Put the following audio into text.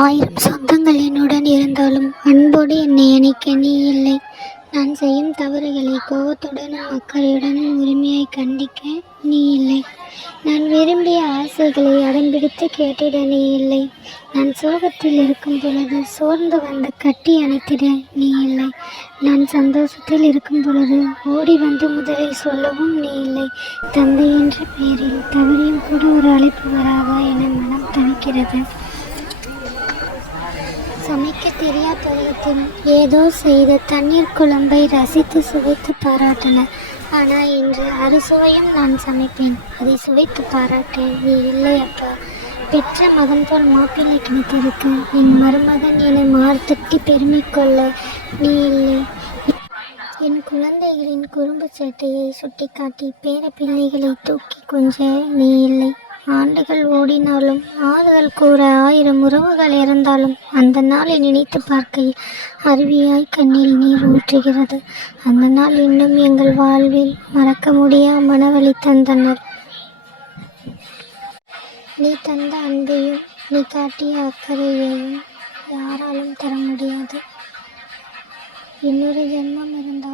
ஆயிரம் சொந்தங்கள் என்னுடன் இருந்தாலும் அன்போடு என்னை இணைக்க நீ இல்லை. நான் செய்யும் தவறுகளை கோபத்துடனும் அக்கறையுடனும் உரிமையாய் கண்டிக்க நீ இல்லை. நான் விரும்பிய ஆசைகளை அடம்பிடித்து கேட்டிட நீ இல்லை. நான் சோகத்தில் இருக்கும் பொழுது சோர்ந்து வந்து கட்டி அணைத்திட நீ இல்லை. நான் சந்தோஷத்தில் இருக்கும் பொழுது ஓடி வந்து முதலில் சொல்லவும் நீ இல்லை. தந்தை என்ற பெயரில் தவறியும் கூட ஒரு அழைப்பு வராதா என மனம் தவிக்கிறது. சமைக்க தெரியா பருவத்தில் ஏதோ செய்த தண்ணீர் குழம்பை ரசித்து சுவைத்து பாராட்டினர். ஆனால் இன்று அறுசுவையும் நான் சமைப்பேன். அதை சுவைத்து பாராட்ட நீ இல்லை அப்பா. பெற்ற மகன் போல் மாப்பிள்ளை கிடைத்திருக்கு. என் மருமகன் என்னை மார்த்தட்டி பெருமை கொள்ள நீ இல்லை. என் குழந்தைகளின் குறும்பு சேட்டையை சுட்டிக்காட்டி பேர பிள்ளைகளை தூக்கி கொஞ்ச நீ இல்லை. ஆண்டுகள் ஓடினாலும் ஆறுதல் கூற 1000 உறவுகள் இருந்தாலும் அந்த நாளை நினைத்து பார்க்கையில் அருவியாய் கண்ணில் நீர் ஊற்றுகிறது. அந்த நாள் இன்னும் எங்கள் வாழ்வில் மறக்க முடியா மனவழி தந்தனர். நீ தந்த அன்பையும் நீ காட்டிய அக்கறையையும் யாராலும் தர முடியாது. இன்னொரு ஜென்மம் இருந்தால்